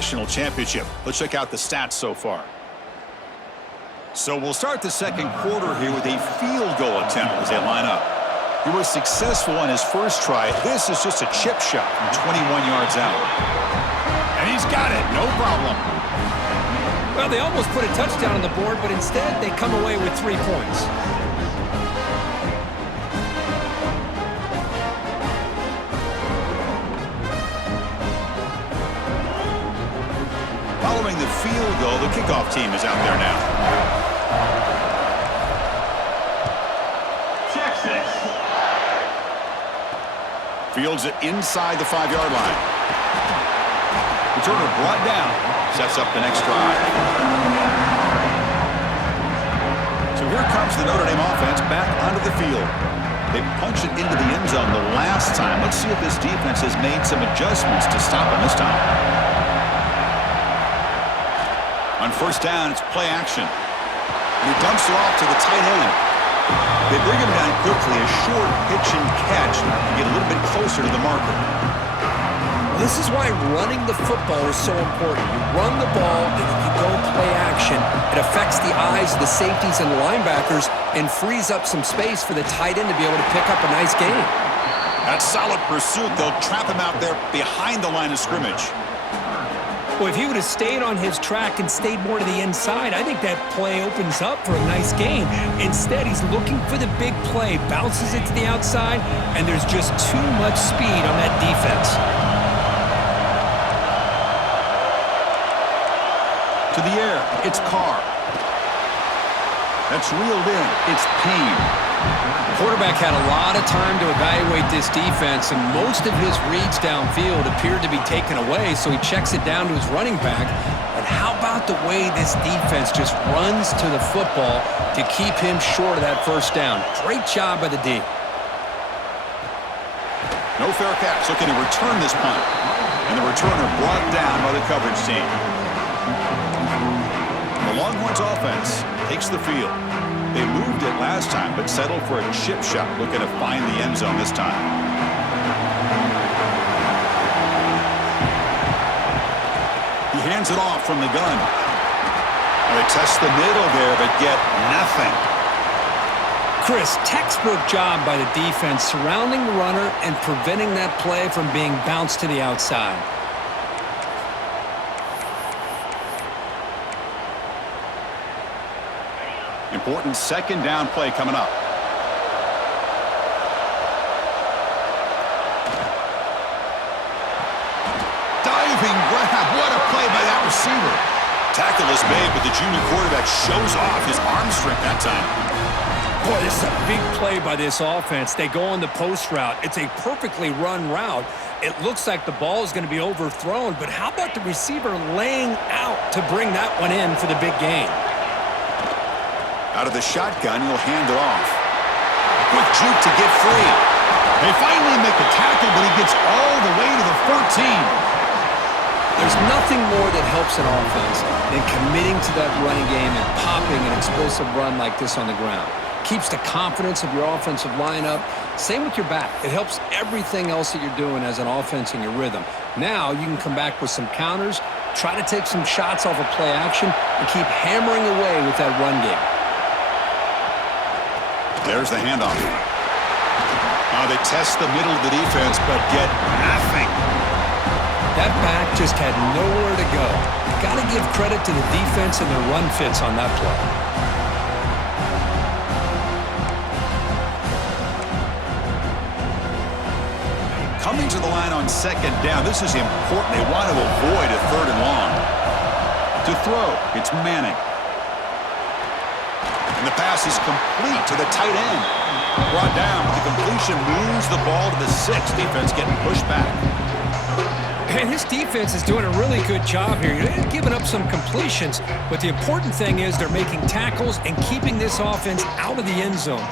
national championship. Let's check out the stats so far. So we'll start the second quarter here with a field goal attempt as they line up. He was successful on his first try. This is just a chip shot from 21 yards out. And he's got it, no problem. Well, they almost put a touchdown on the board, but instead they come away with 3 points. Following the field goal, the kickoff team is out there now. Texas. Fields it inside the 5-yard line. Returner brought down. Sets up the next drive. So here comes the Notre Dame offense back onto the field. They punched it into the end zone the last time. Let's see if this defense has made some adjustments to stop them this time. On first down, it's play action. And he dumps it off to the tight end. They bring him down quickly, a short pitch and catch to get a little bit closer to the marker. This is why running the football is so important. You run the ball, and if you go play action, it affects the eyes of the safeties and linebackers and frees up some space for the tight end to be able to pick up a nice gain. That solid pursuit, they'll trap him out there behind the line of scrimmage. Well, if he would have stayed on his track and stayed more to the inside, I think that play opens up for a nice gain. Instead, he's looking for the big play, bounces it to the outside, and there's just too much speed on that defense. To the air, it's Carr. That's reeled in. It's Payne. The quarterback had a lot of time to evaluate this defense, and most of his reads downfield appeared to be taken away, so he checks it down to his running back. And how about the way this defense just runs to the football to keep him short of that first down? Great job by the D. No fair catch, looking to return this punt. And the returner brought down by the coverage team. The Longhorns offense takes the field. They moved it last time, but settled for a chip shot, looking to find the end zone this time. He hands it off from the gun. And they test the middle there, but get nothing. Chris, textbook job by the defense surrounding the runner and preventing that play from being bounced to the outside. Important second down play coming up. Diving grab. What a play by that receiver. Tackle is made, but the junior quarterback shows off his arm strength that time. Boy, this is a big play by this offense. They go on the post route. It's a perfectly run route. It looks like the ball is going to be overthrown, but how about the receiver laying out to bring that one in for the big gain? Out of the shotgun, he'll hand it off. Quick juke to get free. They finally make the tackle, but he gets all the way to the 14. There's nothing more that helps an offense than committing to that running game and popping an explosive run like this on the ground. Keeps the confidence of your offensive lineup. Same with your back. It helps everything else that you're doing as an offense in your rhythm. Now you can come back with some counters, try to take some shots off of play action, and keep hammering away with that run game. There's the handoff. Now they test the middle of the defense, but get nothing. That back just had nowhere to go. Got to give credit to the defense and their run fits on that play. Coming to the line on second down. This is important. They want to avoid a third and long. To throw, it's Manning. And the pass is complete to the tight end. Brought down, but the completion moves the ball to the 6. Defense getting pushed back. And his defense is doing a really good job here. They're giving up some completions, but the important thing is they're making tackles and keeping this offense out of the end zone.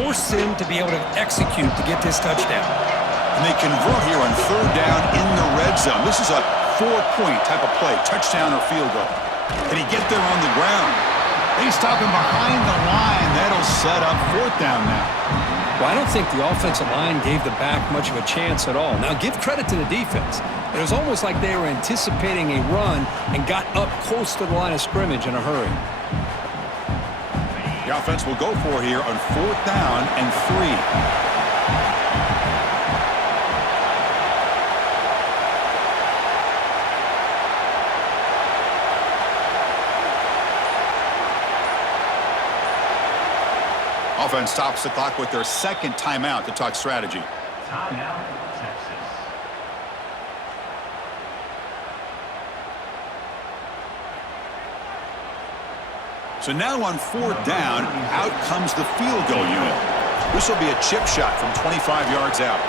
Force them to be able to execute to get this touchdown. And they convert here on third down in the red zone. This is a 4-point type of play, touchdown or field goal. Can he get there on the ground? They stop him behind the line. That'll set up fourth down now. Well, I don't think the offensive line gave the back much of a chance at all. Now, give credit to the defense. It was almost like they were anticipating a run and got up close to the line of scrimmage in a hurry. The offense will go for here on 4th down and 3. Offense stops the clock with their second timeout to talk strategy. Timeout, Texas. So now on 4th down, out comes the field goal unit. This will be a chip shot from 25 yards out.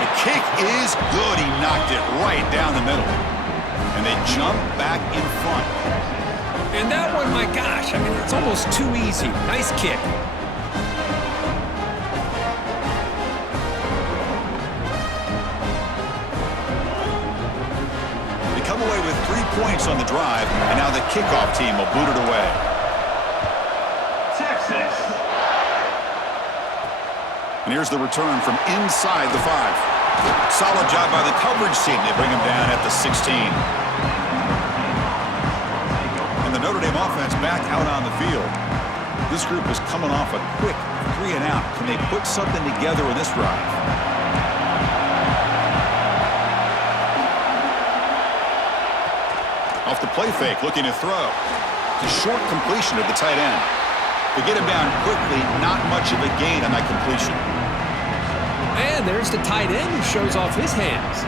The kick is good. He knocked it right down the middle. And they jump back in front. And that one, my gosh, I mean, it's almost too easy. Nice kick. Away with 3 points on the drive, and now the kickoff team will boot it away. Texas. And here's the return from inside the 5. Solid job by the coverage team. They bring him down at the 16. And the Notre Dame offense back out on the field. This group is coming off a quick 3-and-out. Can they put something together in this drive? Off the play fake, looking to throw. The short completion of the tight end. They get him down quickly, not much of a gain on that completion. And there's the tight end who shows off his hands.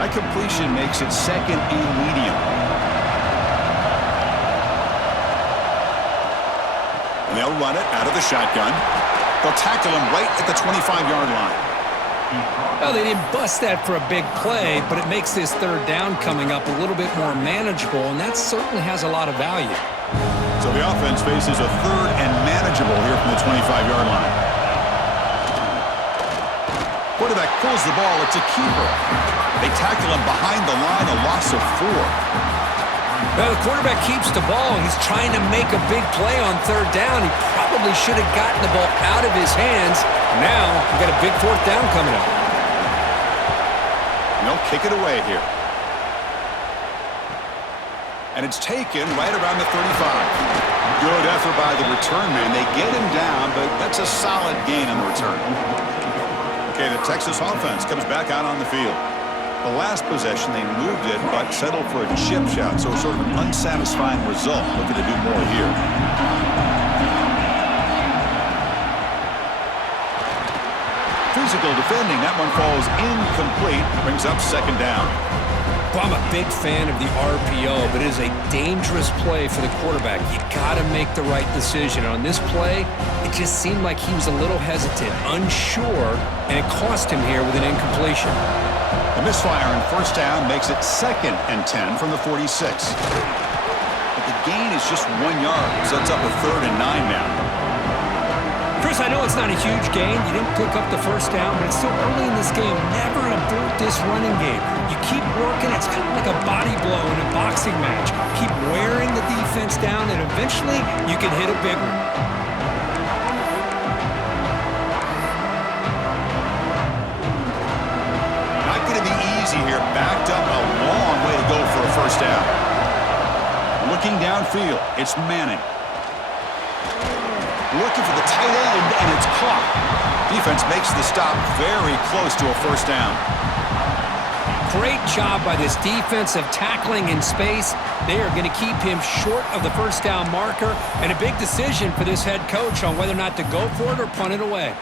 That completion makes it 2nd and medium. And they'll run it out of the shotgun. They'll tackle him right at the 25-yard line. Well, they didn't bust that for a big play, but it makes this 3rd down coming up a little bit more manageable, and that certainly has a lot of value. So the offense faces a 3rd and manageable here from the 25-yard line. Quarterback pulls the ball. It's a keeper. They tackle him behind the line, a loss of 4. Well, the quarterback keeps the ball. He's trying to make a big play on 3rd down. He probably should have gotten the ball out of his hands. Now, we've got a big 4th down coming up. And they'll kick it away here. And it's taken right around the 35. Good effort by the return man. They get him down, but that's a solid gain on the return. Okay, the Texas offense comes back out on the field. The last possession, they moved it, but settled for a chip shot, so sort of an unsatisfying result. Looking to do more here. Physical defending. That one falls incomplete. Brings up 2nd down. Well, I'm a big fan of the RPO, but it is a dangerous play for the quarterback. You got to make the right decision. On this play, it just seemed like he was a little hesitant, unsure, and it cost him here with an incompletion. The misfire on 1st down makes it 2nd and 10 from the 46. But the gain is just 1 yard, so it's up a 3rd and 9 now. Chris, I know it's not a huge gain. You didn't pick up the 1st down, but it's still early in this game. Never abort this running game. You keep working. It's kind of like a body blow in a boxing match. Keep wearing the defense down, and eventually you can hit a big one. Not going to be easy here. Backed up a long way to go for a 1st down. Looking downfield, it's Manning. Looking for the tight end, and it's caught. Defense makes the stop very close to a 1st down. Great job by this defense of tackling in space. They are going to keep him short of the 1st down marker, and a big decision for this head coach on whether or not to go for it or punt it away.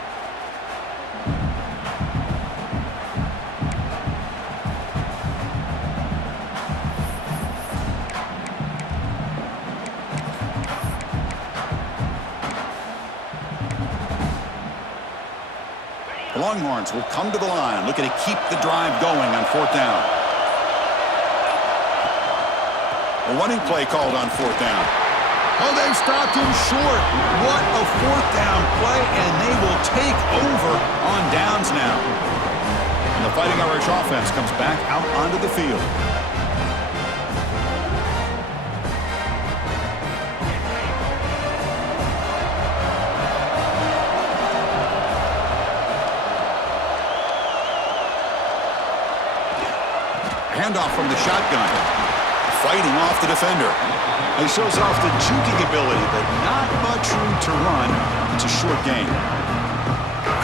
The Longhorns will come to the line, looking to keep the drive going on 4th down. A running play called on 4th down. Oh, they've stopped him short. What a 4th down play, and they will take over on downs now. And the Fighting Irish offense comes back out onto the field. Handoff from the shotgun. Fighting off the defender. He shows off the juking ability, but not much room to run. It's a short gain.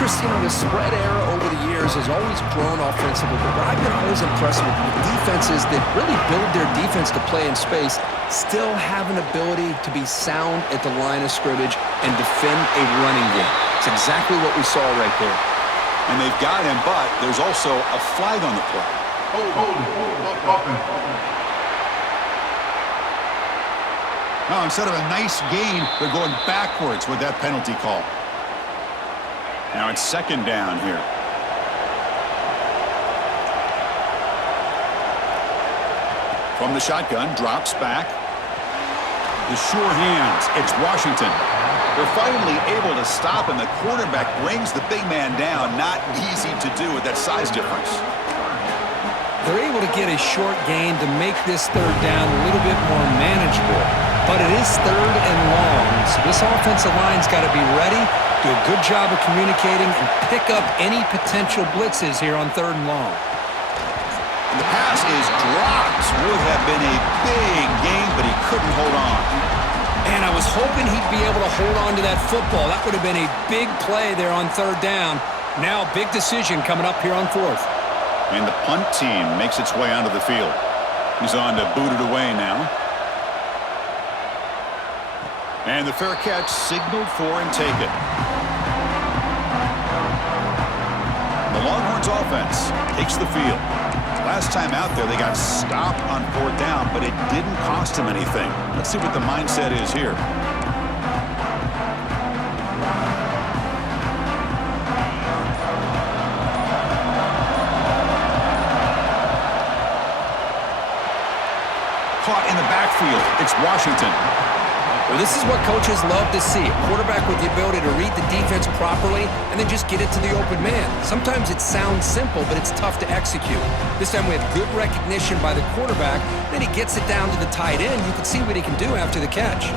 Chris, the spread era over the years has always grown offensively, but what I've been always impressed with defenses that really build their defense to play in space still have an ability to be sound at the line of scrimmage and defend a running game. It's exactly what we saw right there. And they've got him, but there's also a flag on the play. Now, instead of a nice gain, they're going backwards with that penalty call. Now it's second down here. From the shotgun, drops back. The sure hands, it's Washington. They're finally able to stop, and the quarterback brings the big man down. Not easy to do with that size difference. They're able to get a short gain to make this third down a little bit more manageable. But it is third and long, so this offensive line's got to be ready, do a good job of communicating, and pick up any potential blitzes here on third and long. And the pass is dropped. Would have been a big gain, but he couldn't hold on. And I was hoping he'd be able to hold on to that football. That would have been a big play there on third down. Now, big decision coming up here on fourth. And the punt team makes its way onto the field. He's on to boot it away now. And the fair catch signaled for and taken. The Longhorns offense takes the field. Last time out there, they got stopped on fourth down, but it didn't cost them anything. Let's see what the mindset is here. Caught in the backfield. It's Washington. Well, this is what coaches love to see. A quarterback with the ability to read the defense properly and then just get it to the open man. Sometimes it sounds simple, but it's tough to execute. This time we have good recognition by the quarterback. Then he gets it down to the tight end. You can see what he can do after the catch.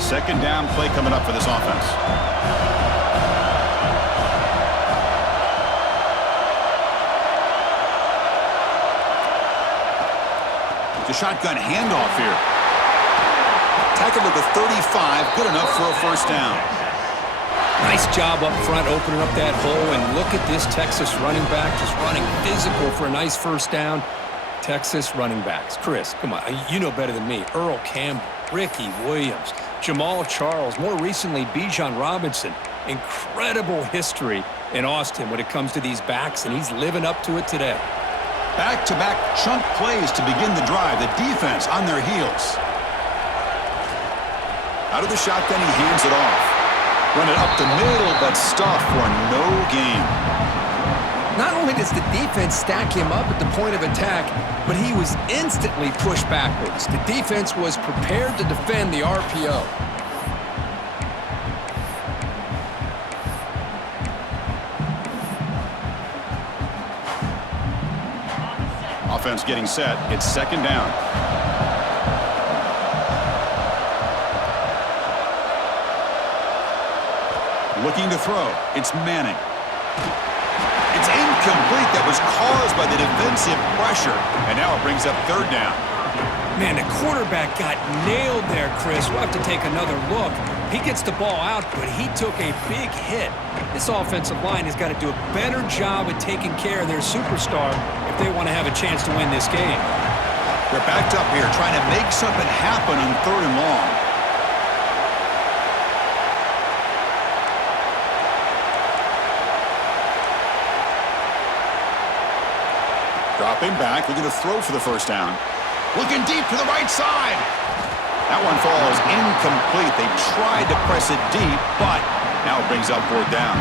Second down play coming up for this offense. The shotgun handoff here. Tackle to the 35, good enough for a first down. Nice job up front opening up that hole, and look at this Texas running back just running physical for a nice first down. Texas running backs. Chris, come on, you know better than me. Earl Campbell, Ricky Williams, Jamal Charles, more recently Bijan Robinson. Incredible history in Austin when it comes to these backs, and he's living up to it today. Back-to-back chunk plays to begin the drive. The defense on their heels. Out of the shotgun, he hands it off. Run it up the middle, but stuffed for no gain. Not only does the defense stack him up at the point of attack, but he was instantly pushed backwards. The defense was prepared to defend the RPO. Offense getting set. It's second down. Looking to throw. It's Manning. It's incomplete. That was caused by the defensive pressure. And now it brings up third down. Man, the quarterback got nailed there, Chris. We'll have to take another look. He gets the ball out, but he took a big hit. This offensive line has got to do a better job of taking care of their superstar if they want to have a chance to win this game. They're backed up here trying to make something happen on third and long. Dropping back, looking to throw for the first down. Looking deep to the right side. That one falls incomplete. They tried to press it deep, but now it brings up fourth down.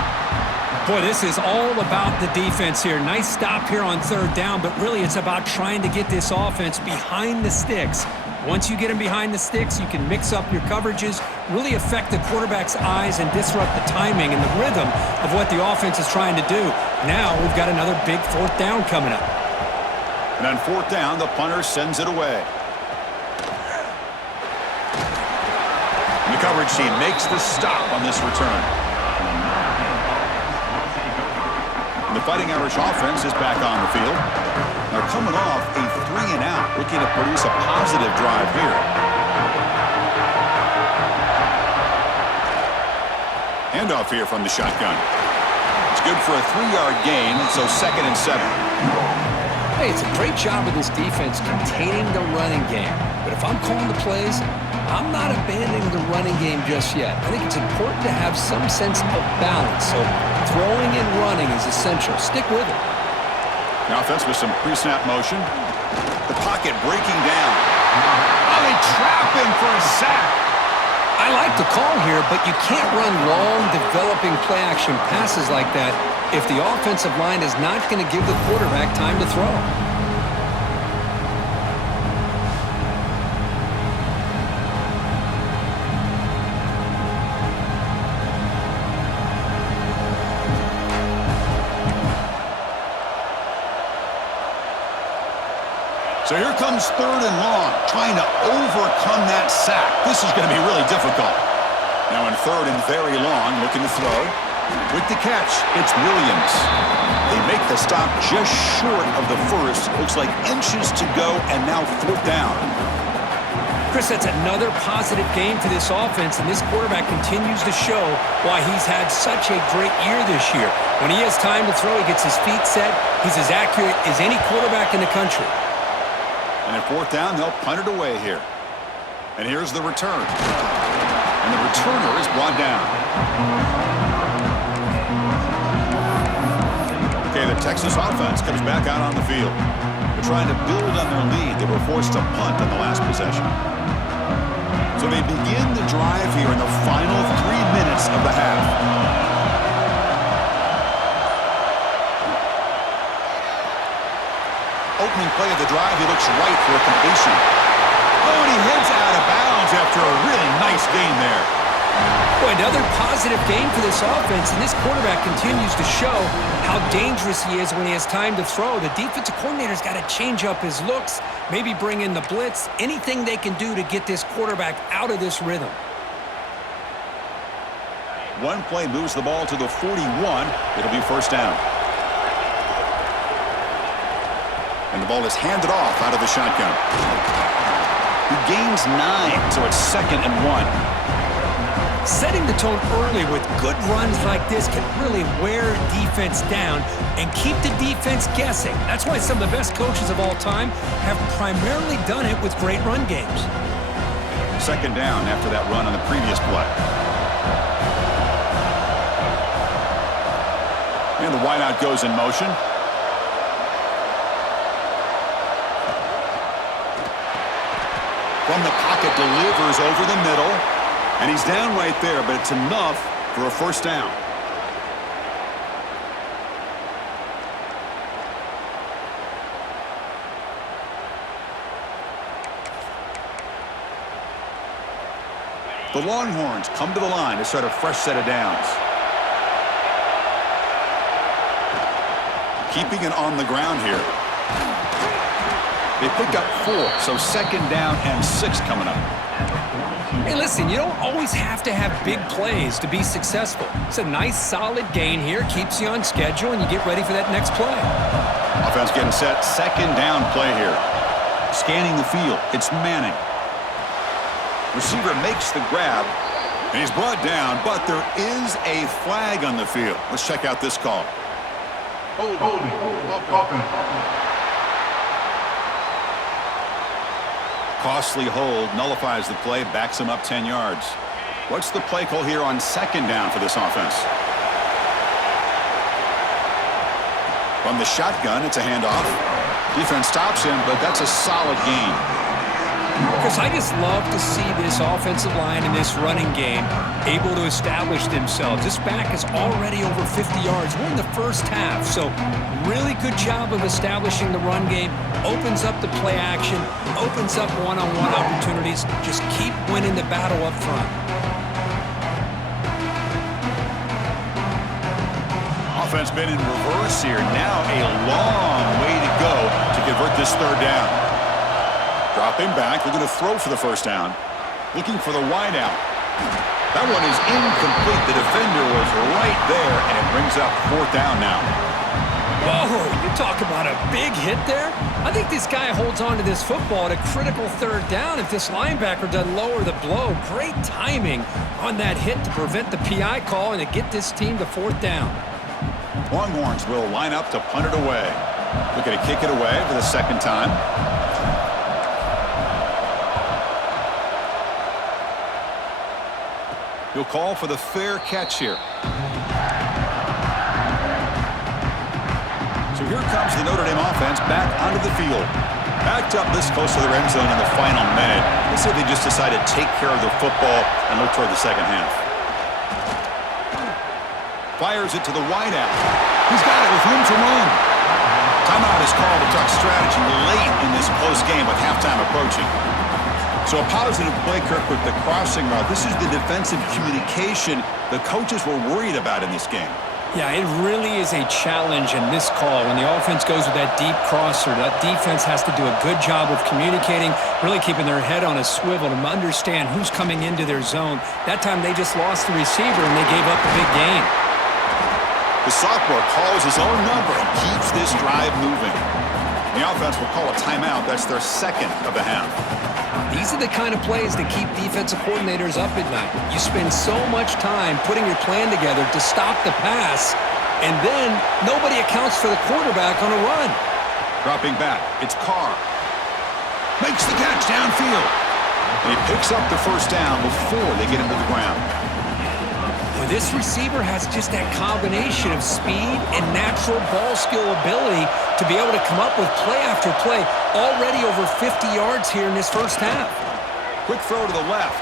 Boy, this is all about the defense here. Nice stop here on third down, but really it's about trying to get this offense behind the sticks. Once you get them behind the sticks, you can mix up your coverages, really affect the quarterback's eyes and disrupt the timing and the rhythm of what the offense is trying to do. Now we've got another big fourth down coming up. And on fourth down, the punter sends it away. And the coverage team makes the stop on this return. And the Fighting Irish offense is back on the field. They're coming off a 3-and-out, looking to produce a positive drive here. Handoff here from the shotgun. It's good for a 3-yard gain, so 2nd and 7. Hey, it's a great job of this defense containing the running game. But if I'm calling the plays, I'm not abandoning the running game just yet. I think it's important to have some sense of balance. So throwing and running is essential. Stick with it. The offense with some pre-snap motion. The pocket breaking down. Oh, they trap him for a sack. I like the call here, but you can't run long, developing play-action passes like that if the offensive line is not going to give the quarterback time to throw. So here comes 3rd and long, trying to overcome that sack. This is going to be really difficult. Now in 3rd and very long, looking to throw. With the catch, it's Williams. They make the stop just short of the first. Looks like inches to go, and now 4th down. Chris, that's another positive game for this offense, and this quarterback continues to show why he's had such a great year this year. When he has time to throw, he gets his feet set. He's as accurate as any quarterback in the country. And at 4th down, they'll punt it away here. And here's the return. And the returner is brought down. Okay, the Texas offense comes back out on the field. They're trying to build on their lead. They were forced to punt on the last possession. So they begin the drive here in the final 3 minutes of the half. Opening play of the drive, he looks right for a completion. Oh, and he heads out of bounds after a really nice gain there. Boy, another positive game for this offense, and this quarterback continues to show how dangerous he is when he has time to throw. The defensive coordinator's got to change up his looks, maybe bring in the blitz, anything they can do to get this quarterback out of this rhythm. One play moves the ball to the 41. It'll be 1st down. And the ball is handed off out of the shotgun. He gains 9, so it's 2nd and 1. Setting the tone early with good runs like this can really wear defense down and keep the defense guessing. That's why some of the best coaches of all time have primarily done it with great run games. 2nd down after that run on the previous play. And the wideout goes in motion. From the pocket, delivers over the middle. And he's down right there, but it's enough for a 1st down. The Longhorns come to the line to start a fresh set of downs. Keeping it on the ground here. They pick up 4, so 2nd down and 6 coming up. Hey, listen, you don't always have to have big plays to be successful. It's a nice, solid gain here, keeps you on schedule, and you get ready for that next play. Offense getting set, 2nd down play here. Scanning the field, it's Manning. Receiver makes the grab, and he's brought down, but there is a flag on the field. Let's check out this call. Holding. Costly hold, nullifies the play, backs him up 10 yards. What's the play call here on 2nd down for this offense? From the shotgun, it's a handoff. Defense stops him, but that's a solid gain. Chris, I just love to see this offensive line and this running game able to establish themselves. This back is already over 50 yards. We're in the first half, so really good job of establishing the run game. Opens up the play action, opens up one-on-one opportunities. Just keep winning the battle up front. Offense been in reverse here. Now a long way to go to convert this 3rd down. Dropping back, looking to throw for the 1st down. Looking for the wideout. That one is incomplete. The defender was right there, and it brings up 4th down now. Whoa, you talk about a big hit there? I think this guy holds on to this football at a critical third down if this linebacker doesn't lower the blow. Great timing on that hit to prevent the PI call and to get this team to fourth down. Longhorns will line up to punt it away. Looking to kick it away for the second time. He'll call for the fair catch here. So here comes the Notre Dame offense back onto the field. Backed up this close to their end zone in the final minute. Let's say they just decide to take care of the football and look toward the second half. Fires it to the wideout. He's got it with room to run. Timeout is called to talk strategy late in this close game with halftime approaching. So a positive play, Kirk, with the crossing route. This is the defensive communication the coaches were worried about in this game. Yeah, it really is a challenge in this call. When the offense goes with that deep crosser, that defense has to do a good job of communicating, really keeping their head on a swivel to understand who's coming into their zone. That time they just lost the receiver and they gave up a big gain. The sophomore calls his own number and keeps this drive moving. The offense will call a timeout. That's their second of the half. These are the kind of plays that keep defensive coordinators up at night. You spend so much time putting your plan together to stop the pass, and then nobody accounts for the quarterback on a run. Dropping back, it's Carr. Makes the catch downfield. And he picks up the first down before they get him to the ground. Well, this receiver has just that combination of speed and natural ball skill ability to be able to come up with play after play. Already over 50 yards here in this first half. Quick throw to the left.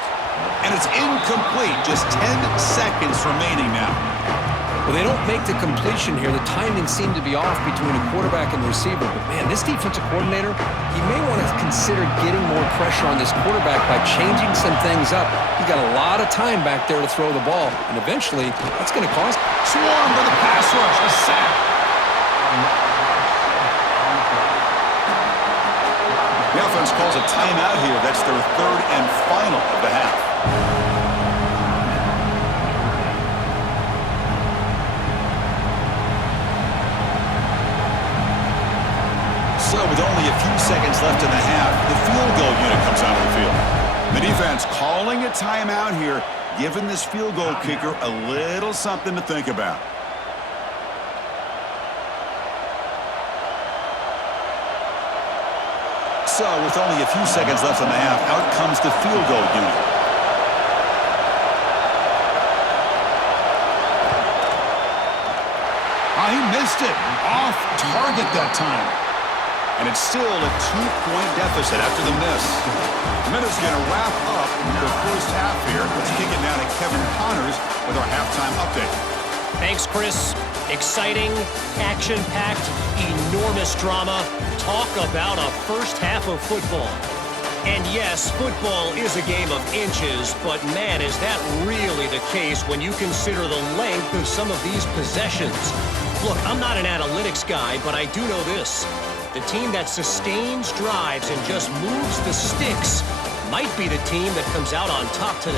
And it's incomplete. Just 10 seconds remaining now. Well, they don't make the completion here. The timing seemed to be off between a quarterback and the receiver. But, man, this defensive coordinator, he may want to consider getting more pressure on this quarterback by changing some things up. He's got a lot of time back there to throw the ball. And eventually, that's going to cost. Swarm for the pass rush. A sack. The offense calls a timeout here. That's their third and final of the half. So with only a few seconds left in the half, the field goal unit comes onto the field. The defense calling a timeout here, giving this field goal kicker a little something to think about. So with only a few seconds left in the half, out comes the field goal unit. He missed it. Off target that time. And it's still a 2-point deficit after the miss. Minutes going to wrap up the first half here. Let's kick it now to Kevin Connors with our halftime update. Thanks, Chris. Exciting, action-packed, enormous drama. Talk about a first half of football. And yes, football is a game of inches, but man, is that really the case when you consider the length of some of these possessions. Look, I'm not an analytics guy, but I do know this. The team that sustains drives and just moves the sticks might be the team that comes out on top today.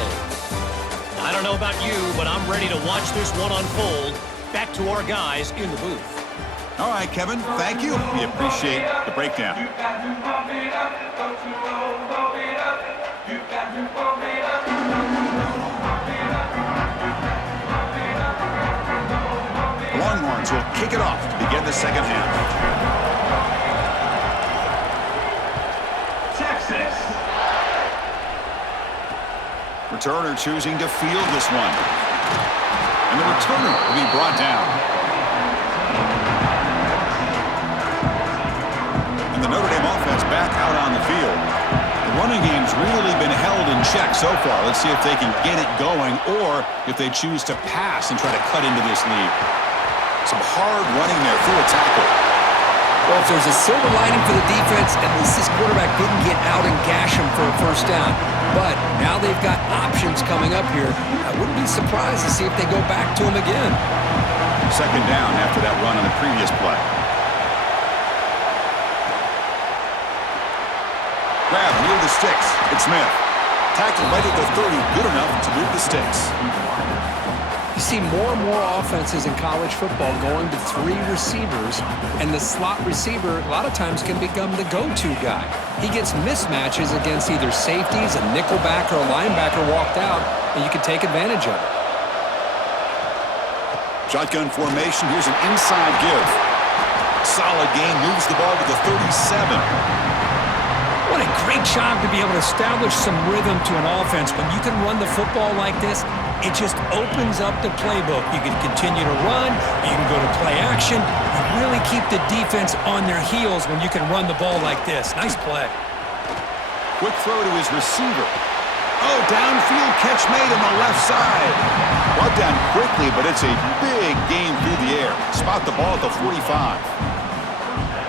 I don't know about you, but I'm ready to watch this one unfold. Back to our guys in the booth. All right, Kevin, thank you. We appreciate the breakdown. The Longhorns will kick it off to begin the second half. Texas. Returner choosing to field this one. And the returner will be brought down. And the Notre Dame offense back out on the field. The running game's really been held in check so far. Let's see if they can get it going or if they choose to pass and try to cut into this lead. Some hard running there through a tackle. Well, if there's a silver lining for the defense, at least this quarterback didn't get out and gash him for a first down. But now they've got options coming up here. I wouldn't be surprised to see if they go back to him again. Second down after that run on the previous play. Grab near the sticks. It's Smith. Tackled right at the 30. Good enough to move the sticks. You see more and more offenses in college football going to 3 receivers, and the slot receiver a lot of times can become the go-to guy. He gets mismatches against either safeties, a nickelbacker, or a linebacker walked out, and you can take advantage of it. Shotgun formation. Here's an inside give. Solid gain. Moves the ball to the 37. What a great job to be able to establish some rhythm to an offense. When you can run the football like this, it just opens up the playbook. You can continue to run. You can go to play action. You really keep the defense on their heels when you can run the ball like this. Nice play. Quick throw to his receiver. Oh, downfield catch made on the left side. Brought down quickly, but it's a big gain through the air. Spot the ball at the 45.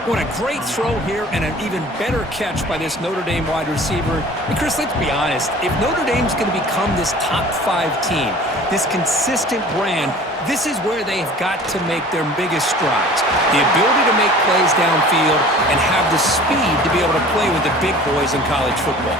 What a great throw here and an even better catch by this Notre Dame wide receiver. And Chris, let's be honest. If Notre Dame's going to become this top 5 team, this consistent brand, this is where they have got to make their biggest strides. The ability to make plays downfield and have the speed to be able to play with the big boys in college football.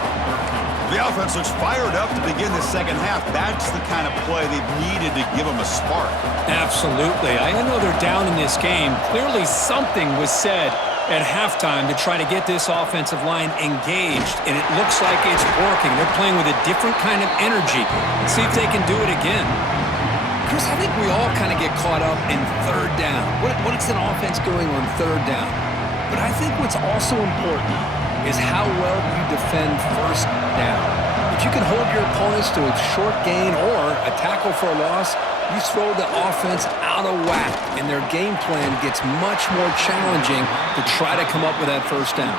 The offense looks fired up to begin the second half. That's the kind of play they've needed to give them a spark. Absolutely. I know they're down in this game. Clearly something was said at halftime to try to get this offensive line engaged, and it looks like it's working. They're playing with a different kind of energy. Let's see if they can do it again. Chris, I think we all kind of get caught up in third down. What is an offense doing on third down? But I think what's also important is how well you defend first down. If you can hold your opponents to a short gain or a tackle for a loss, you throw the offense out of whack, and their game plan gets much more challenging to try to come up with that first down.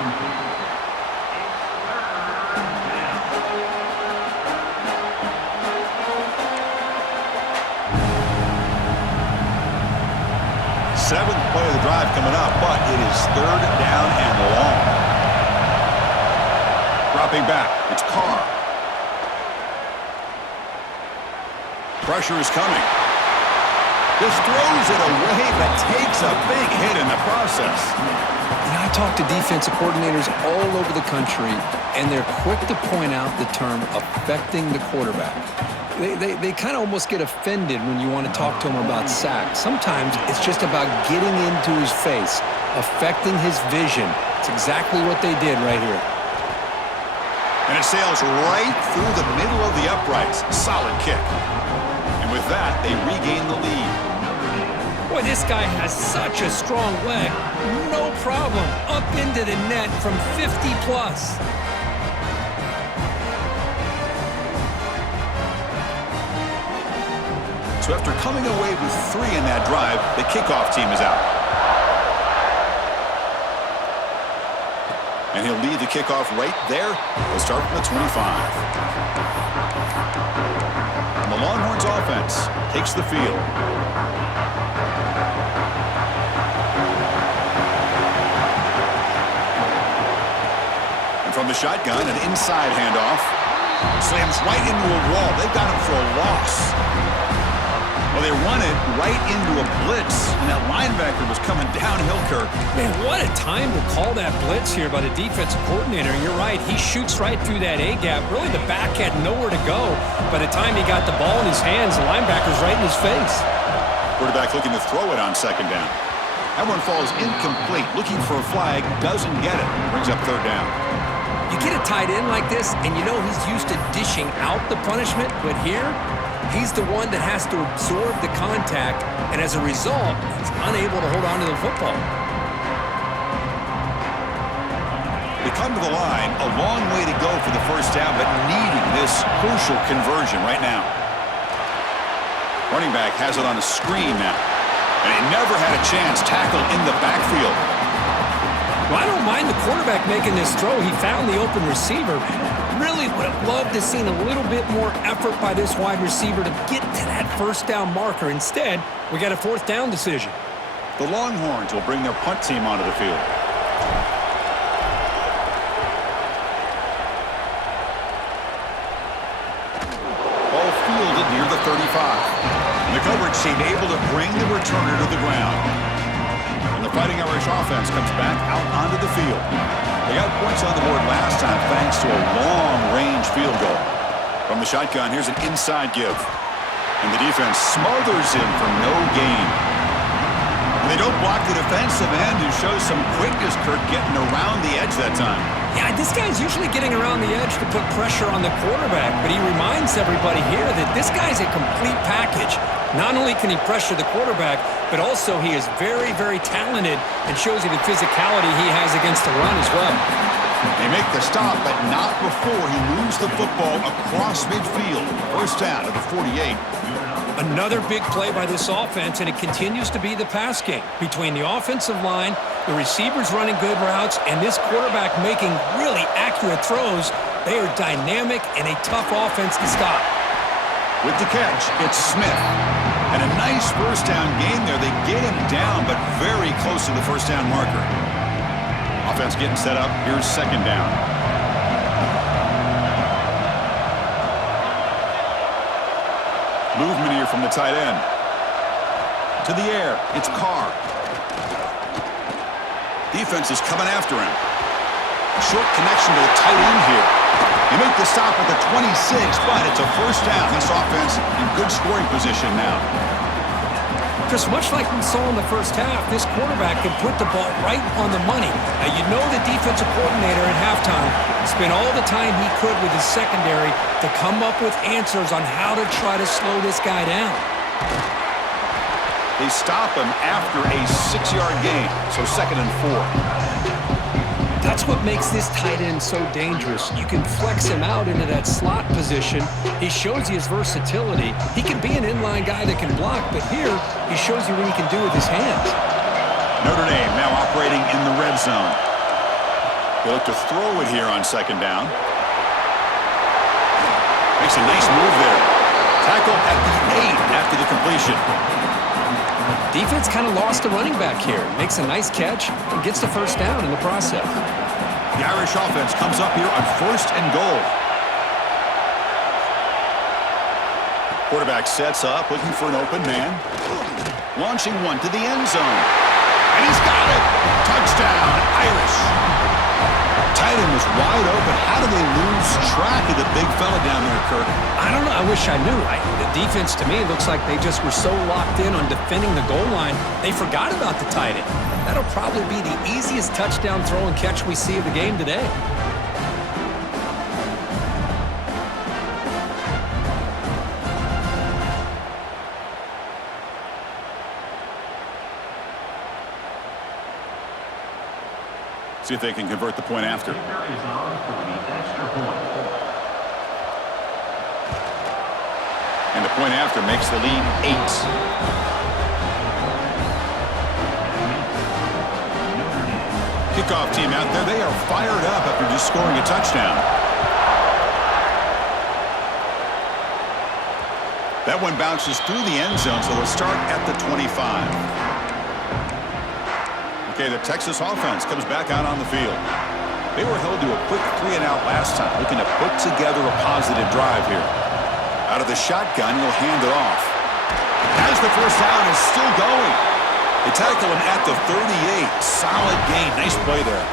Seventh play of the drive coming up, but it is third down and long. Dropping back, it's Carr. Pressure is coming. Just throws it away, but takes a big hit in the process. You know, I talk to defensive coordinators all over the country, and they're quick to point out the term affecting the quarterback. They kind of almost get offended when you want to talk to them about sacks. Sometimes it's just about getting into his face, affecting his vision. It's exactly what they did right here. And it sails right through the middle of the uprights. Solid kick. And with that, they regain the lead. Boy, this guy has such a strong leg. No problem. Up into the net from 50 plus. So after coming away with 3 in that drive, the kickoff team is out. And he'll lead the kickoff right there. They'll start from the 25. And the Longhorns offense takes the field. And from the shotgun, an inside handoff. Slams right into a wall. They've got him for a loss. Well, they run it right into a blitz, and that linebacker was coming downhill, Kirk. Man, what a time to call that blitz here by the defensive coordinator. You're right. He shoots right through that A-gap. Really, the back had nowhere to go. By the time he got the ball in his hands, the linebacker's right in his face. Quarterback looking to throw it on second down. That one falls incomplete. Looking for a flag, doesn't get it. Brings up third down. You get a tight end like this, and you know he's used to dishing out the punishment, but here, he's the one that has to absorb the contact, and as a result, he's unable to hold on to the football. They come to the line, a long way to go for the first down, but needing this crucial conversion right now. Running back has it on a screen now, and he never had a chance tackled in the backfield. Well, I don't mind the quarterback making this throw. He found the open receiver. Really would have loved to have seen a little bit more effort by this wide receiver to get to that first down marker. Instead, we got a fourth down decision. The Longhorns will bring their punt team onto the field. Ball fielded near the 35. And the coverage seemed able to bring the returner to the ground. And the Fighting Irish offense comes back out onto the field. They got points on the board last time thanks to a long-range field goal. From the shotgun, here's an inside give. And the defense smothers him for no gain. They don't block the defensive end, who shows some quickness, Kirk, getting around the edge that time. Yeah, this guy's usually getting around the edge to put pressure on the quarterback, but he reminds everybody here that this guy's a complete package. Not only can he pressure the quarterback, but also he is very, very talented and shows you the physicality he has against the run as well. They make the stop, but not before he moves the football across midfield. First down at the 48. Another big play by this offense, and it continues to be the pass game. Between the offensive line, the receivers running good routes, and this quarterback making really accurate throws, they are dynamic and a tough offense to stop. With the catch, it's Smith. And a nice first down gain there. They get him down, but very close to the first down marker. Offense getting set up. Here's second down. Movement here from the tight end. To the air, it's Carr. Defense is coming after him. Short connection to the tight end here. They make the stop at the 26, but it's a first down. This offense in good scoring position now. Just much like we saw in the first half, this quarterback can put the ball right on the money. Now, you know the defensive coordinator at halftime spent all the time he could with his secondary to come up with answers on how to try to slow this guy down. They stop him after a 6-yard gain, so 2nd and 4. That's what makes this tight end so dangerous. You can flex him out into that slot position. He shows you his versatility. He can be an inline guy that can block, but here he shows you what he can do with his hands. Notre Dame now operating in the red zone. They look to throw it here on second down. Makes a nice move there. Tackle at the 8 after the completion. Defense kind of lost a running back here. Makes a nice catch and gets the first down in the process. The Irish offense comes up here on 1st and goal. Quarterback sets up, looking for an open man. Launching one to the end zone. And he's got it! Touchdown, Irish! Tight end was wide open. How did they lose track of the big fella down there, Kirk? I don't know. I wish I knew. The defense, to me, looks like they just were so locked in on defending the goal line, they forgot about the tight end. That'll probably be the easiest touchdown throw and catch we see of the game today. See if they can convert the point after. Kicker is on for the extra point. And the point after makes the lead 8. Kickoff team out there. They are fired up after just scoring a touchdown. That one bounces through the end zone, so they'll start at the 25. Okay, the Texas offense comes back out on the field. They were held to a quick 3-and-out last time, looking to put together a positive drive here. Out of the shotgun, he'll hand it off. As the first down is still going. They tackle him at the 38. Solid gain. Nice play there.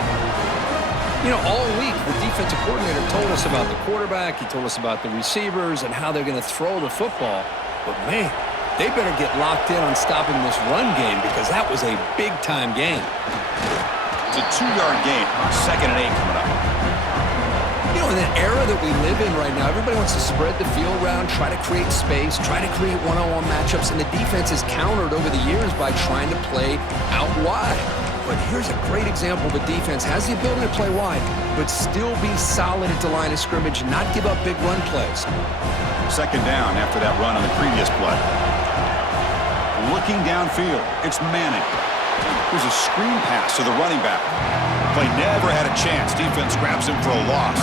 You know, all week, the defensive coordinator told us about the quarterback. He told us about the receivers and how they're going to throw the football. But, man, they better get locked in on stopping this run game because that was a big-time game. It's a 2-yard gain. 2nd and 8 coming up. You know, in the era that we live in right now, everybody wants to spread the field around, try to create space, try to create one-on-one matchups, and the defense is countered over the years by trying to play out wide. But here's a great example of a defense has the ability to play wide, but still be solid at the line of scrimmage and not give up big run plays. 2nd down after that run on the previous play. Looking downfield, it's Manning. Here's a screen pass to the running back. Play never had a chance. Defense grabs him for a loss.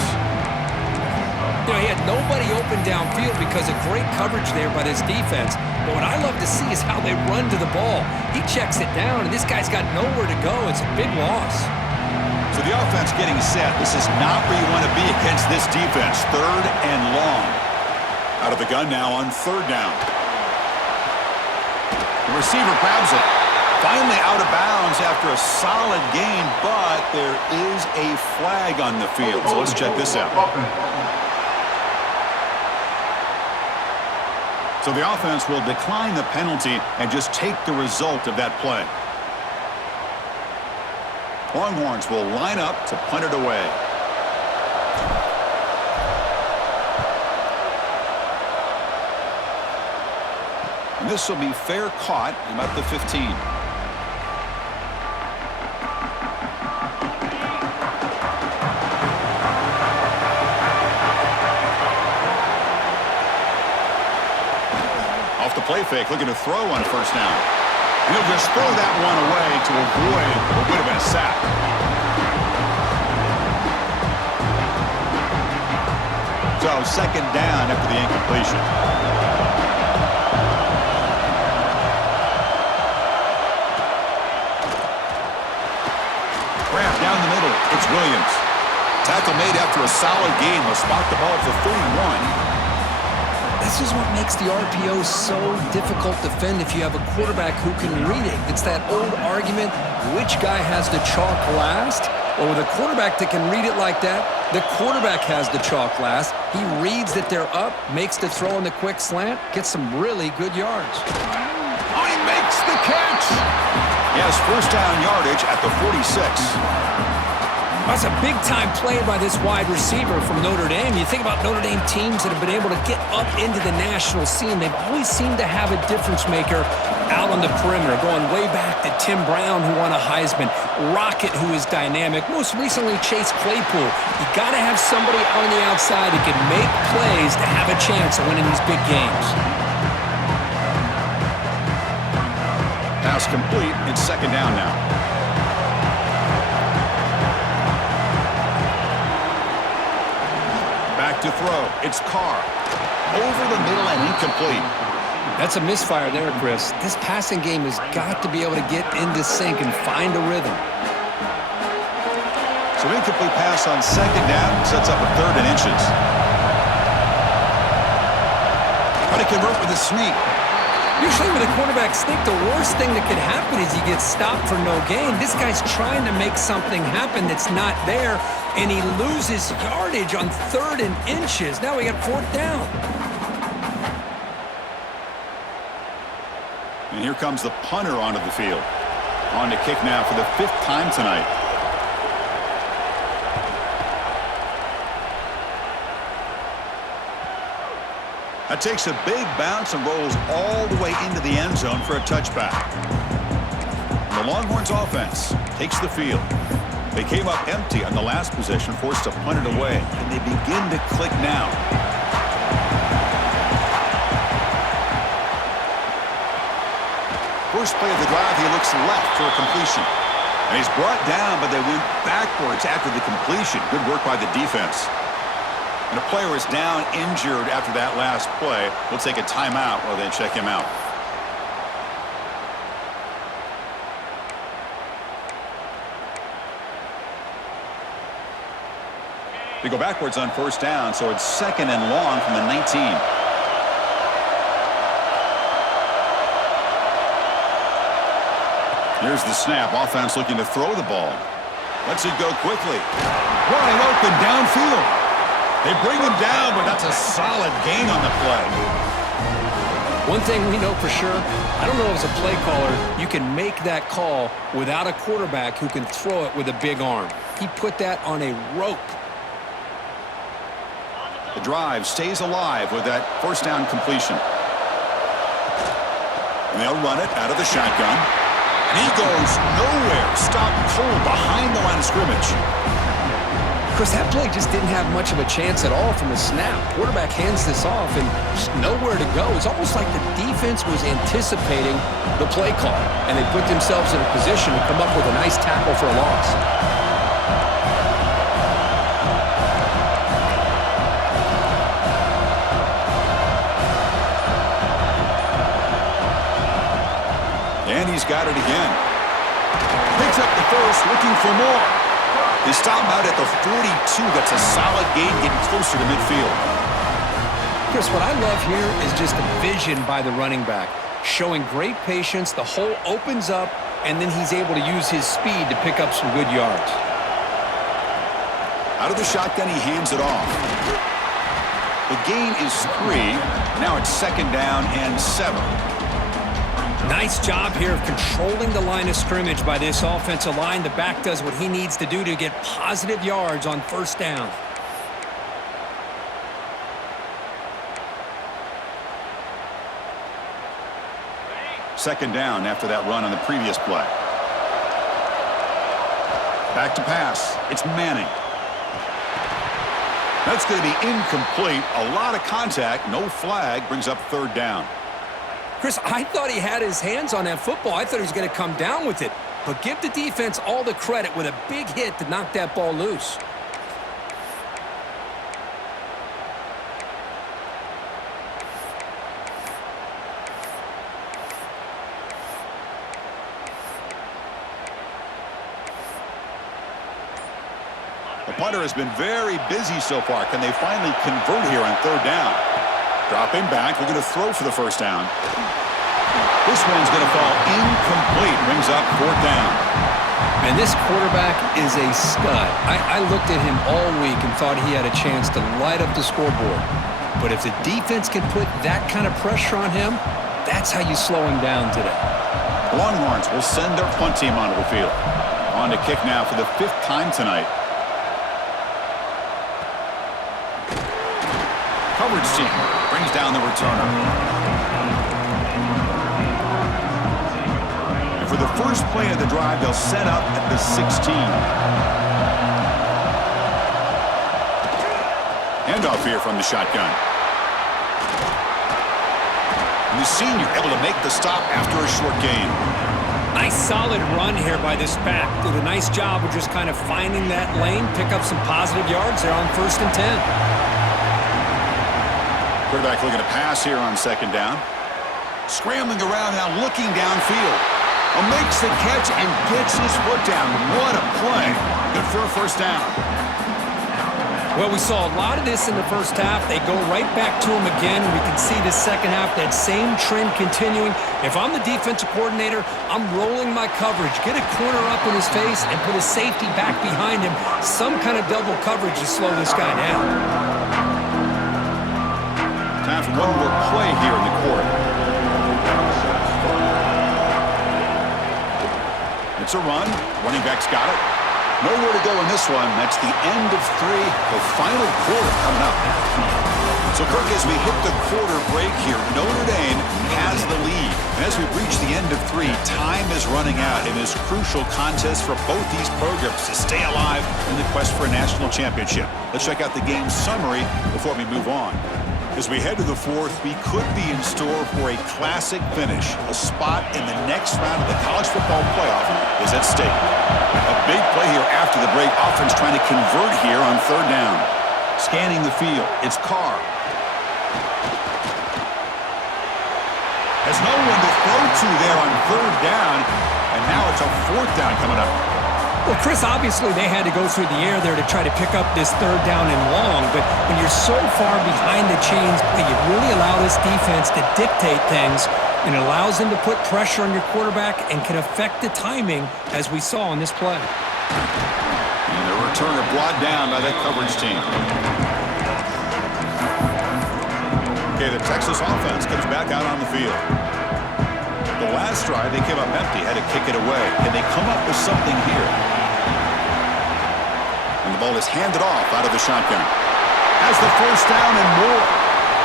You know, he had nobody open downfield because of great coverage there by this defense. But what I love to see is how they run to the ball. He checks it down, and this guy's got nowhere to go. It's a big loss. So the offense getting set. This is not where you want to be against this defense. 3rd and long. Out of the gun now on 3rd down. The receiver grabs it. Finally out of bounds after a solid gain, but there is a flag on the field. So let's check this out. So the offense will decline the penalty and just take the result of that play. Longhorns will line up to punt it away. And this will be fair caught about the 15. Off the play fake, looking to throw on first down. And he'll just throw that one away to avoid what would have been a sack. So second down after the incompletion. Grab down the middle. It's Williams. Tackle made after a solid gain. They'll spot the ball at the 31. This is what makes the RPO so difficult to defend if you have a quarterback who can read it. It's that old argument, which guy has the chalk last? Well, with a quarterback that can read it like that, the quarterback has the chalk last. He reads that they're up, makes the throw in the quick slant, gets some really good yards. Oh, he makes the catch! He has first down yardage at the 46. That's a big-time play by this wide receiver from Notre Dame. You think about Notre Dame teams that have been able to get up into the national scene. They've always seemed to have a difference maker out on the perimeter, going way back to Tim Brown, who won a Heisman, Rocket, who is dynamic, most recently Chase Claypool. You got to have somebody on the outside who can make plays to have a chance of winning these big games. Pass complete. It's second down now. To throw. It's Carr. Over the middle and incomplete. That's a misfire there, Chris. This passing game has got to be able to get into sync and find a rhythm. So incomplete pass on second down sets up a third and inches. Trying to convert with a sneak. Usually with a quarterback sneak, the worst thing that could happen is you get stopped for no gain. This guy's trying to make something happen that's not there, and he loses yardage on third and inches. Now we got fourth down. And here comes the punter onto the field. On to kick now for the 5th time tonight. That takes a big bounce and rolls all the way into the end zone for a touchback. And the Longhorns offense takes the field. They came up empty on the last possession, forced to punt it away, and they begin to click now. First play of the drive, he looks left for a completion. And he's brought down, but they went backwards after the completion. Good work by the defense. And a player is down injured after that last play. We'll take a timeout while they check him out. They go backwards on first down, so it's second and long from the 19. Here's the snap. Offense looking to throw the ball. Lets it go quickly. Wide open downfield. They bring him down, but that's a solid gain on the play. One thing we know for sure, I don't know as a play caller, you can make that call without a quarterback who can throw it with a big arm. He put that on a rope. The drive stays alive with that first down completion. And they'll run it out of the shotgun. And he goes nowhere. Stopped cold behind the line of scrimmage. Chris, that play just didn't have much of a chance at all from the snap. Quarterback hands this off and just nowhere to go. It's almost like the defense was anticipating the play call, and they put themselves in a position to come up with a nice tackle for a loss. And he's got it again. Picks up the first, looking for more. They stop him out at the 42. That's a solid gain, getting closer to midfield. Chris, what I love here is just the vision by the running back. Showing great patience, the hole opens up, and then he's able to use his speed to pick up some good yards. Out of the shotgun, he hands it off. The gain is 3. Now it's 2nd down and 7. Nice job here of controlling the line of scrimmage by this offensive line. The back does what he needs to do to get positive yards on 1st down. Second down after that run on the previous play. Back to pass. It's Manning. That's going to be incomplete. A lot of contact. No flag. Brings up 3rd down. Chris, I thought he had his hands on that football. I thought he was going to come down with it. But give the defense all the credit with a big hit to knock that ball loose. The punter has been very busy so far. Can they finally convert here on 3rd down? Dropping back. We're going to throw for the 1st down. This one's going to fall incomplete. Brings up 4th down. And this quarterback is a stud. I looked at him all week and thought he had a chance to light up the scoreboard. But if the defense can put that kind of pressure on him, that's how you slow him down today. Longhorns will send their punt team onto the field. On to kick now for the 5th time tonight. Coverage team brings down the returner. And for the first play of the drive, they'll set up at the 16. Handoff here from the shotgun. And the senior able to make the stop after a short gain. Nice solid run here by this back. Did a nice job of just kind of finding that lane, pick up some positive yards there on 1st and 10. Quarterback looking to pass here on 2nd down. Scrambling around now, looking downfield. Makes the catch and gets his foot down. What a play. Good for a 1st down. Well, we saw a lot of this in the 1st half. They go right back to him again. We can see the 2nd half, that same trend continuing. If I'm the defensive coordinator, I'm rolling my coverage. Get a corner up in his face and put a safety back behind him. Some kind of double coverage to slow this guy down. Time for one more play here in the quarter. It's a run. Running back's got it. Nowhere to go in this one. That's the end of 3. The final quarter coming up. So, Kirk, as we hit the quarter break here, Notre Dame has the lead. And as we reach the end of 3, time is running out in this crucial contest for both these programs to stay alive in the quest for a national championship. Let's check out the game summary before we move on. As we head to the 4th, we could be in store for a classic finish. A spot in the next round of the college football playoff is at stake. A big play here after the break. Offense trying to convert here on 3rd down. Scanning the field. It's Carr. Has no one to throw to there on 3rd down. And now it's a 4th down coming up. Well, Chris, obviously they had to go through the air there to try to pick up this 3rd down and long, but when you're so far behind the chains, you really allow this defense to dictate things, and it allows them to put pressure on your quarterback and can affect the timing, as we saw on this play. And the returner brought down by that coverage team. Okay, the Texas offense comes back out on the field. The last drive, they came up empty, had to kick it away. Can they come up with something here? And the ball is handed off out of the shotgun. Has the 1st down and more.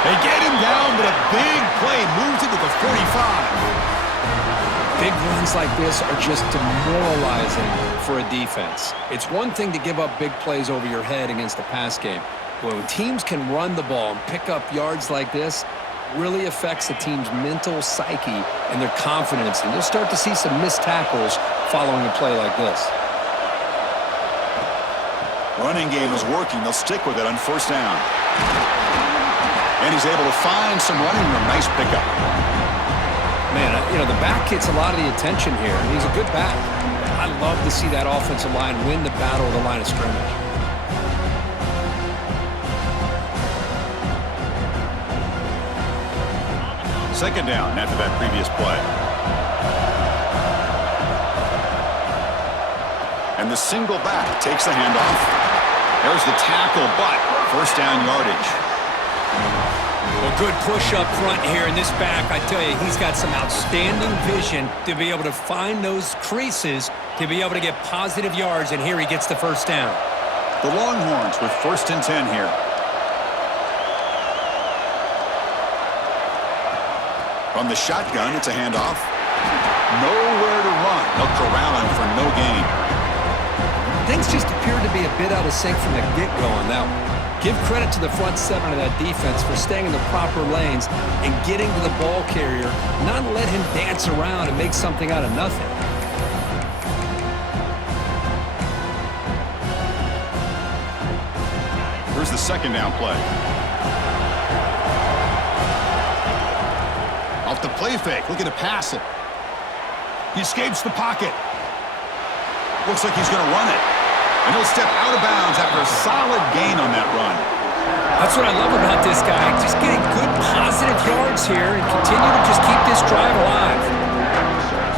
They get him down, but a big play moves into the 45. Big runs like this are just demoralizing for a defense. It's one thing to give up big plays over your head against the pass game. But when teams can run the ball and pick up yards like this, really affects the team's mental psyche and their confidence. And you'll start to see some missed tackles following a play like this. Running game is working. They'll stick with it on 1st down. And he's able to find some running room. Nice pickup. Man, the back gets a lot of the attention here. He's a good back. I love to see that offensive line win the battle of the line of scrimmage. Second down after that previous play. And the single back takes the handoff. There's the tackle, but 1st down yardage. Well, good push up front here in this back. I tell you, he's got some outstanding vision to be able to find those creases, to be able to get positive yards, and here he gets the first down. The Longhorns with 1st and 10 here. From the shotgun, it's a handoff. Nowhere to run. They'll corral him for no gain. Things just appeared to be a bit out of sync from the get-go on that one. Give credit to the front seven of that defense for staying in the proper lanes and getting to the ball carrier, not let him dance around and make something out of nothing. Here's the 2nd down play. Off the play fake, looking to pass it. He escapes the pocket. Looks like he's going to run it. And he'll step out of bounds after a solid gain on that run. That's what I love about this guy. Just getting good positive yards here and continue to just keep this drive alive.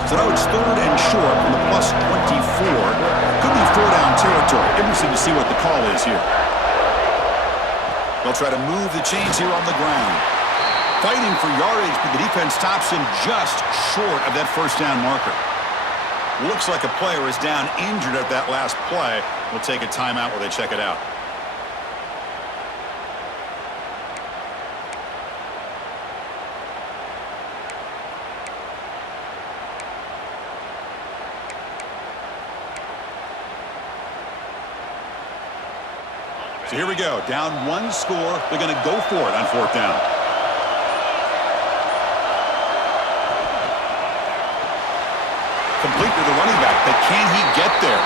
So now it's 3rd and short from the +24. Could be 4-down territory. Interesting to see what the call is here. They'll try to move the chains here on the ground. Fighting for yardage, but the defense stops him just short of that 1st down marker. Looks like a player is down injured at that last play. We'll take a timeout while they check it out. So here we go. Down 1 score. They're going to go for it on 4th down. Complete to the running back, but can he get there?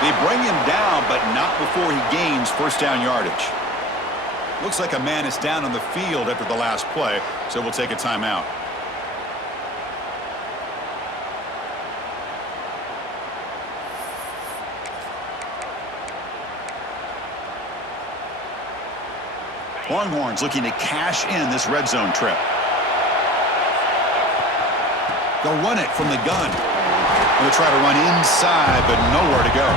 They bring him down, but not before he gains 1st down yardage. Looks like a man is down on the field after the last play, so we'll take a timeout. Longhorns looking to cash in this red zone trip. They'll run it from the gun. They'll try to run inside, but nowhere to go.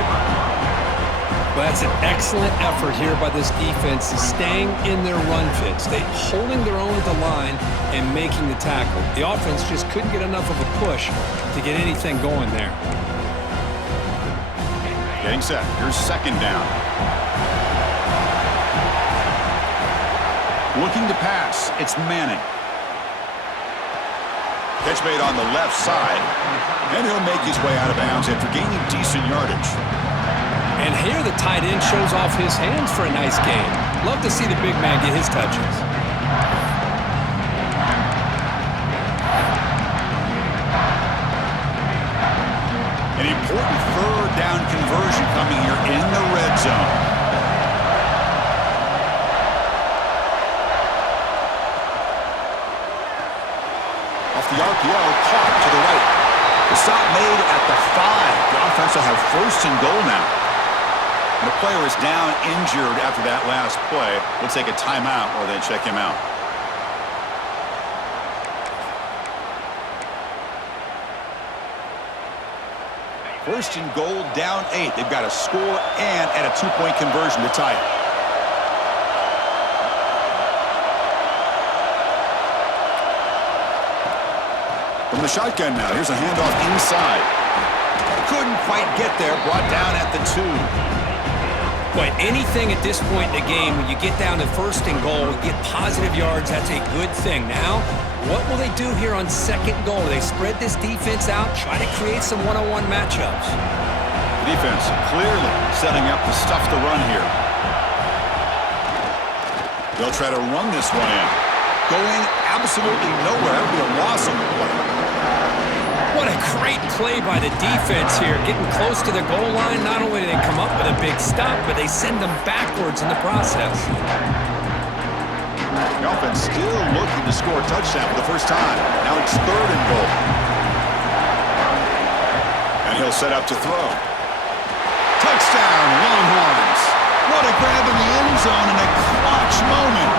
Well, that's an excellent effort here by this defense, is staying in their run fits. They holding their own at the line and making the tackle. The offense just couldn't get enough of a push to get anything going there. Getting set. Here's 2nd down. Looking to pass. It's Manning. Catch made on the left side, and he'll make his way out of bounds after gaining decent yardage. And here the tight end shows off his hands for a nice game. Love to see the big man get his touches. An important 3rd down conversion coming here in the red zone. The RPO caught to the right. The stop made at the 5. The offense will have 1st and goal now. And the player is down injured after that last play. We'll take a timeout or then check him out. First and goal, down 8. They've got a score and at a 2-point conversion to tie it. From the shotgun now, here's a handoff inside. Couldn't quite get there, brought down at the 2. But anything at this point in the game, when you get down to 1st and goal, get positive yards, that's a good thing. Now, what will they do here on 2nd and goal? They spread this defense out, try to create some one-on-one matchups. The defense clearly setting up to stuff the run here. They'll try to run this one in. Going absolutely nowhere. That would be a loss on the play. What a great play by the defense here. Getting close to the goal line, not only do they come up with a big stop, but they send them backwards in the process. The offense still looking to score a touchdown for the first time. Now it's 3rd and goal. And he'll set up to throw. Touchdown, Longhorns. What a grab in the end zone in a clutch moment.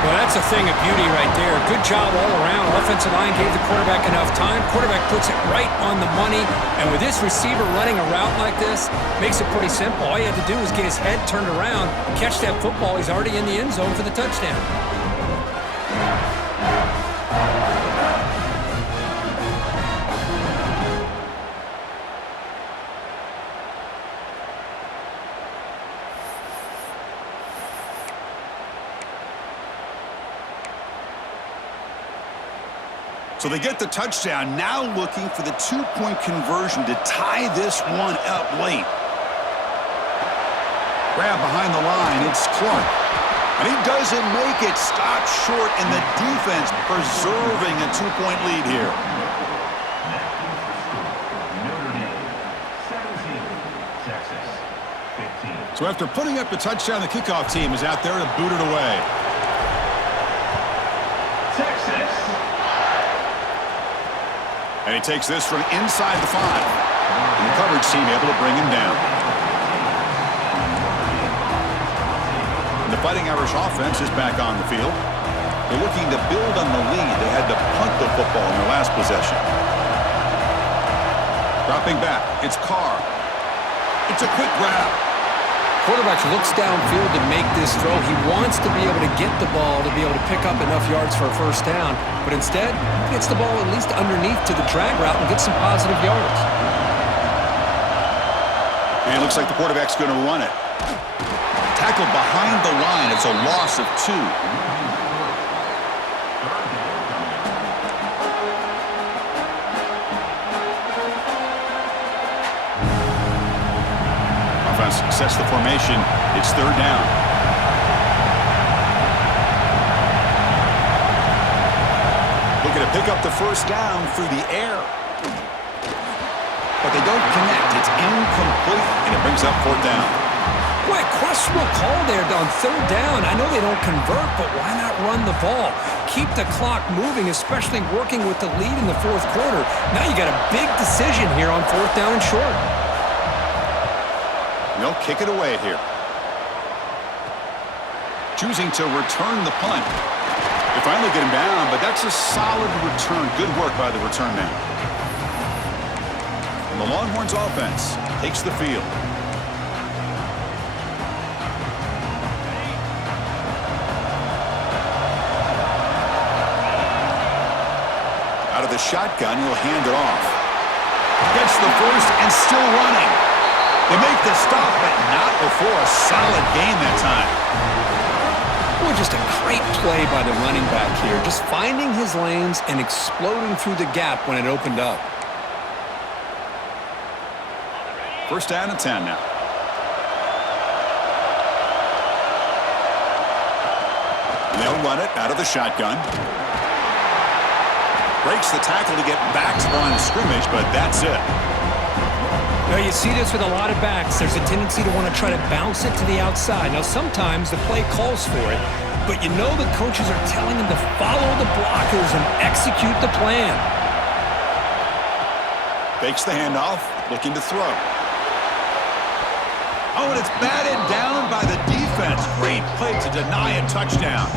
Well, that's a thing of beauty right there. Good job all around. Offensive line gave the quarterback enough time. Quarterback puts it right on the money. And with this receiver running a route like this, makes it pretty simple. All you had to do was get his head turned around, catch that football. He's already in the end zone for the touchdown. So they get the touchdown, now looking for the two-point conversion to tie this one up late. Grab behind the line, it's Clark. And he doesn't make it, stopped short, and the defense preserving a two-point lead here. Notre Dame 17, Texas 15. So after putting up the touchdown, the kickoff team is out there to boot it away. Texas. And he takes this from inside the 5. And the coverage team able to bring him down. And the Fighting Irish offense is back on the field. They're looking to build on the lead. They had to punt the football in their last possession. Dropping back, it's Carr. It's a quick grab. Quarterback looks downfield to make this throw. He wants to be able to get the ball to be able to pick up enough yards for a first down. But instead, he gets the ball at least underneath to the drag route and gets some positive yards. And it looks like the quarterback's going to run it. Tackled behind the line. It's a loss of 2. Sets the formation. It's 3rd down. Looking to pick up the first down through the air. But they don't connect. It's incomplete, and it brings up 4th down. Boy, questionable call there on 3rd down. I know they don't convert, but why not run the ball? Keep the clock moving, especially working with the lead in the 4th quarter. Now you got a big decision here on 4th down and short. They'll kick it away here. Choosing to return the punt. They finally get him down, but that's a solid return. Good work by the return man. And the Longhorns offense takes the field. Out of the shotgun, he'll hand it off. Gets the first and still running. They make the stop, but not before a solid gain that time. Boy, just a great play by the running back here. Just finding his lanes and exploding through the gap when it opened up. 1st down and 10 now. They'll run it out of the shotgun. Breaks the tackle to get back to the line of scrimmage, but that's it. Now, you see this with a lot of backs. There's a tendency to want to try to bounce it to the outside. Now, sometimes the play calls for it, but you know the coaches are telling them to follow the blockers and execute the plan. Fakes the handoff, looking to throw. Oh, and it's batted down by the defense. Great play to deny a touchdown.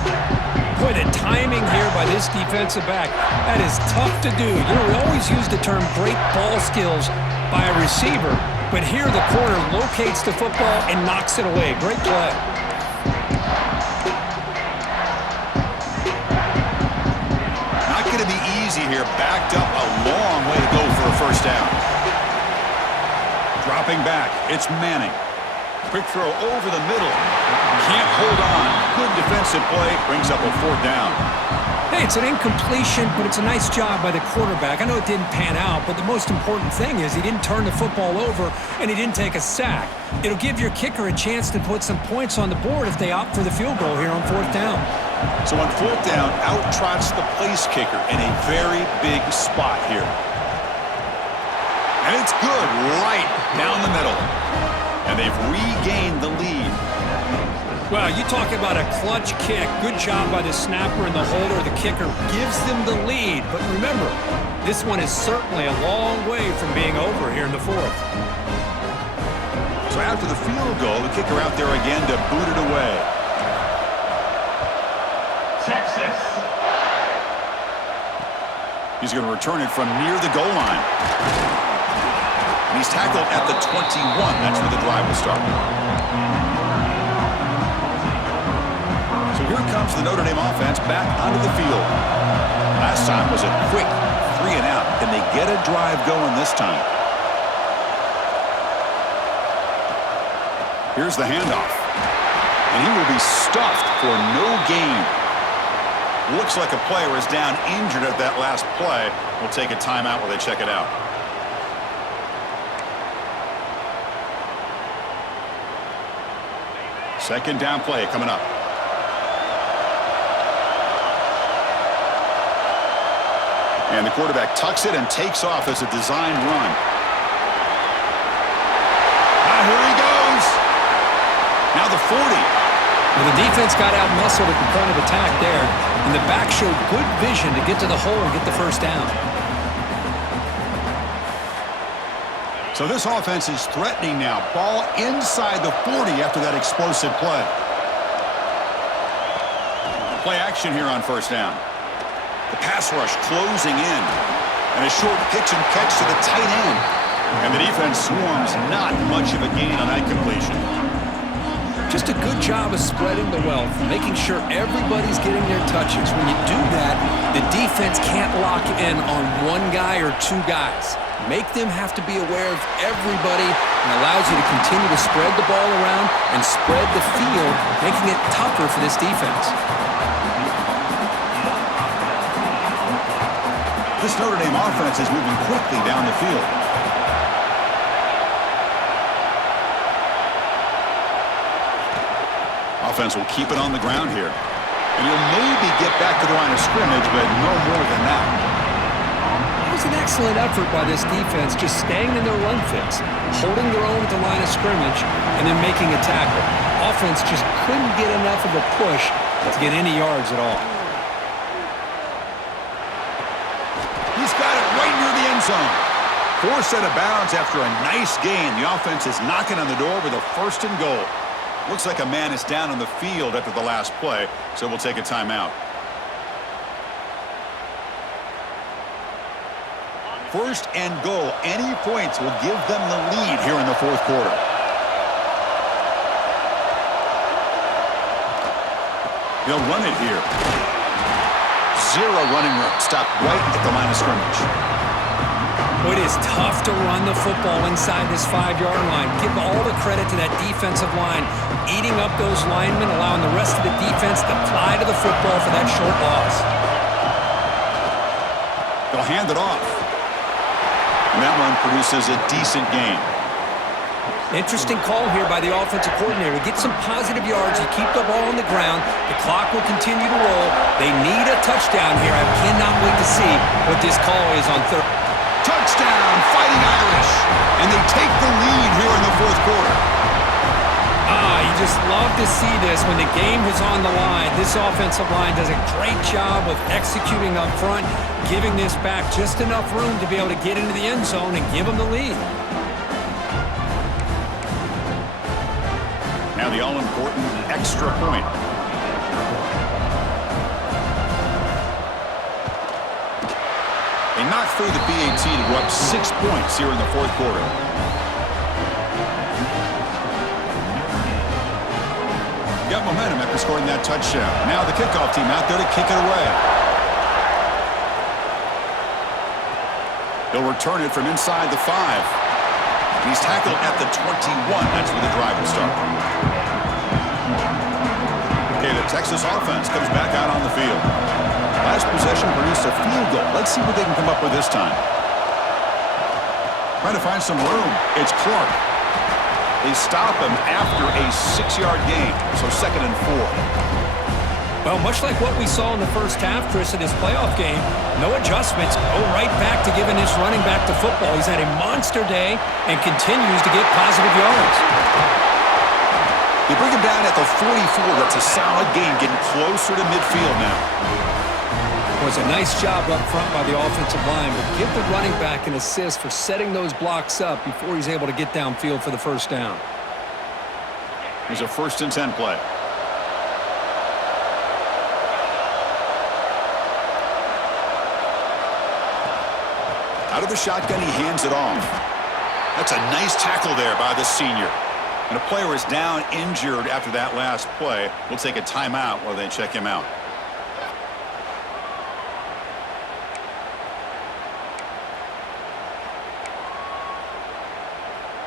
Boy, the timing here by this defensive back, that is tough to do. You know, we always use the term great ball skills by a receiver, but here the corner locates the football and knocks it away. Great play. Not going to be easy here. Backed up a long way to go for a first down. Dropping back, it's Manning. Quick throw over the middle. Can't hold on. Good defensive play. Brings up a 4th down. Hey, it's an incompletion, but it's a nice job by the quarterback. I know it didn't pan out, but the most important thing is he didn't turn the football over and he didn't take a sack. It'll give your kicker a chance to put some points on the board if they opt for the field goal here on 4th down. So on 4th down, out trots the place kicker in a very big spot here. And it's good right down the middle. And they've regained the lead. Well, you talk about a clutch kick. Good job by the snapper and the holder. The kicker gives them the lead. But remember, this one is certainly a long way from being over here in the 4th. So after the field goal, the kicker out there again to boot it away. He's going to return it from near the goal line. And he's tackled at the 21. That's where the drive will start. So here comes the Notre Dame offense back onto the field. Last time was a quick 3 and out. Can they get a drive going this time? Here's the handoff. And he will be stuffed for no gain. Looks like a player is down injured at that last play. We'll take a timeout while they check it out. Second down play coming up. And the quarterback tucks it and takes off as a designed run. Here he goes. Now the 40. Well, the defense got out-muscled at the point of attack there, and the back showed good vision to get to the hole and get the first down. So this offense is threatening now. Ball inside the 40 after that explosive play. Play action here on first down. The pass rush closing in. And a short pitch and catch to the tight end. And the defense swarms, not much of a gain on that completion. Just a good job of spreading the wealth, making sure everybody's getting their touches. When you do that, the defense can't lock in on one guy or two guys. Make them have to be aware of everybody and allows you to continue to spread the ball around and spread the field, making it tougher for this defense. This Notre Dame offense is moving quickly down the field. Offense will keep it on the ground here. And he'll maybe get back to the line of scrimmage, but no more than that. It was an excellent effort by this defense, just staying in their run fix, holding their own at the line of scrimmage, and then making a tackle. Offense just couldn't get enough of a push to get any yards at all. He's got it right near the end zone. Forced out of bounds after a nice gain. The offense is knocking on the door with a 1st and goal. Looks like a man is down on the field after the last play, so we'll take a timeout. 1st and goal. Any points will give them the lead here in the 4th quarter. They'll run it here. 0 running room. Stopped right at the line of scrimmage. It is tough to run the football inside this 5-yard line. Give all the credit to that defensive line, eating up those linemen, allowing the rest of the defense to fly to the football for that short loss. They'll hand it off. And that run produces a decent gain. Interesting call here by the offensive coordinator. Get some positive yards. You keep the ball on the ground. The clock will continue to roll. They need a touchdown here. I cannot wait to see what this call is on third. Touchdown, Fighting Irish. And they take the lead here in the 4th quarter. You just love to see this when the game is on the line. This offensive line does a great job of executing up front, giving this back just enough room to be able to get into the end zone and give them the lead. Now the all-important extra point. They knock through the BAT to go up 6 points here in the 4th quarter. Got momentum after scoring that touchdown. Now the kickoff team out there to kick it away. They'll return it from inside the 5. He's tackled at the 21. That's where the drive will start. Okay, the Texas offense comes back out on the field. Last possession produced a field goal. Let's see what they can come up with this time. Trying to find some room. It's Clark. They stop him after a 6-yard gain, so 2nd and 4. Well, much like what we saw in the first half, Chris, in this playoff game, no adjustments. Go right back to giving this running back to football. He's had a monster day and continues to get positive yards. They bring him down at the 44. That's a solid gain, getting closer to midfield now. It was a nice job up front by the offensive line, but give the running back an assist for setting those blocks up before he's able to get downfield for the first down. Here's a 1st and 10 play. Out of the shotgun, he hands it off. That's a nice tackle there by the senior. And a player is down injured after that last play. We'll take a timeout while they check him out.